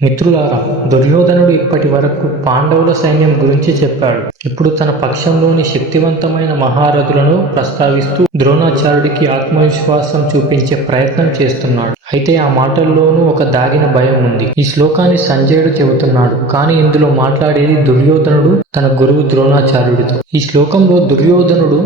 మిత్రులారా, దుర్యోధనుడు ఇప్పటి వరకు పాండవుల సైన్యం గురించి చెప్పాడు. ఇప్పుడు తన పక్షంలోని శక్తివంతమైన మహారథులను ప్రస్తావిస్తూ ద్రోణాచార్యుడికి ఆత్మవిశ్వాసం చూపించే ప్రయత్నం చేస్తున్నాడు. అయితే ఆ మాటల్లోనూ ఒక దాగిన భయం ఉంది. ఈ శ్లోకాన్ని సంజయుడు చెబుతున్నాడు, కానీ ఇందులో మాట్లాడేది దుర్యోధనుడు తన గురువు ద్రోణాచార్యుడితో. ఈ శ్లోకంలో దుర్యోధనుడు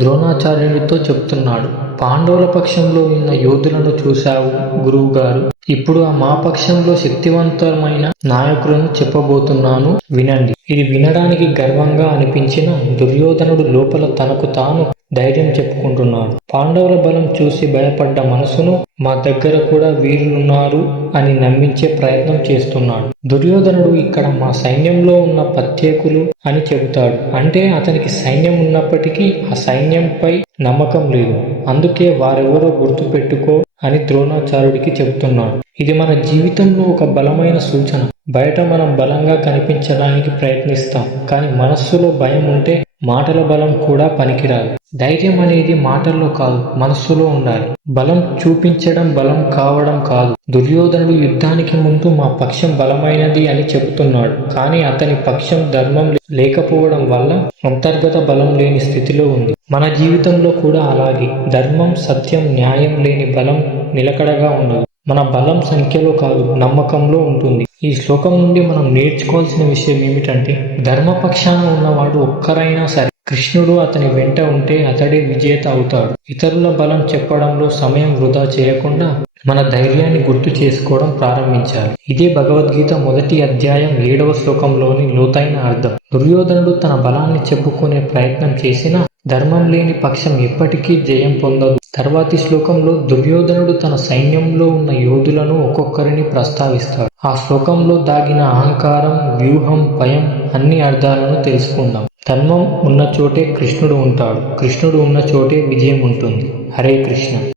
ద్రోణాచార్యుడితో చెప్తున్నాడు, పాండవుల పక్షంలో ఉన్న యోధులను చూశావు గురువు గారు. ఇప్పుడు మా పక్షంలో శక్తివంతమైన నాయకులను చెప్పబోతున్నాను, వినండి. ఇది వినడానికి గర్వంగా అనిపించిన దుర్యోధనుడు లోపల తనకు తాను ధైర్యం చెప్పుకుంటున్నాడు. పాండవుల బలం చూసి భయపడ్డ మనసును మా దగ్గర కూడా వీరులున్నారు అని నమ్మించే ప్రయత్నం చేస్తున్నాడు. దుర్యోధనుడు ఇక్కడ మా సైన్యంలో ఉన్న ప్రత్యేకులు అని చెబుతాడు. అంటే అతనికి సైన్యం ఉన్నప్పటికీ ఆ సైన్యంపై నమ్మకం లేదు. అందుకే వారెవరో గుర్తు పెట్టుకో అని ద్రోణాచార్యుడికి చెబుతున్నాడు. ఇది మన జీవితంలో ఒక బలమైన సూచన. బయట మనం బలంగా కనిపించడానికి ప్రయత్నిస్తాం, కానీ మనస్సులో భయం ఉంటే మాటల బలం కూడా పనికిరాదు. ధైర్యం అనేది మాటల్లో కాదు, మనస్సులో ఉండాలి. బలం చూపించడం బలం కావడం కాదు. దుర్యోధనుడు యుద్ధానికి ముందు మా పక్షం బలమైనది అని చెబుతున్నాడు, కానీ అతని పక్షం ధర్మం లేకపోవడం వల్ల అంతర్గత బలం లేని స్థితిలో ఉంది. మన జీవితంలో కూడా అలాగే ధర్మం, సత్యం, న్యాయం లేని బలం నిలకడగా ఉండదు. మన బలం సంఖ్యలో కాదు, నమ్మకంలో ఉంటుంది. ఈ శ్లోకం నుండి మనం నేర్చుకోవాల్సిన విషయం ఏమిటంటే, ధర్మపక్షాన ఉన్నవాడు ఒక్కరైనా సరే కృష్ణుడు అతని వెంట ఉంటే అతడే విజేత అవుతాడు. ఇతరుల బలం చెప్పడంలో సమయం వృధా చేయకుండా మన ధైర్యాన్ని గుర్తు చేసుకోవడం ప్రారంభించాలి. ఇదే భగవద్గీత మొదటి అధ్యాయం 7వ శ్లోకంలోని లోతైన అర్థం. దుర్యోధనుడు తన బలాన్ని చెప్పుకునే ప్రయత్నం చేసినా ధర్మం లేని పక్షం ఎప్పటికీ జయం పొందదు. తర్వాతి శ్లోకంలో దుర్యోధనుడు తన సైన్యంలో ఉన్న యోధులను ఒక్కొక్కరిని ప్రస్తావిస్తాడు. ఆ శ్లోకంలో దాగిన అహంకారం, వ్యూహం, భయం అన్ని అర్థాలను తెలుసుకుందాం. ధర్మం ఉన్న చోటే కృష్ణుడు ఉంటాడు. కృష్ణుడు ఉన్న చోటే విజయం ఉంటుంది. హరే కృష్ణ.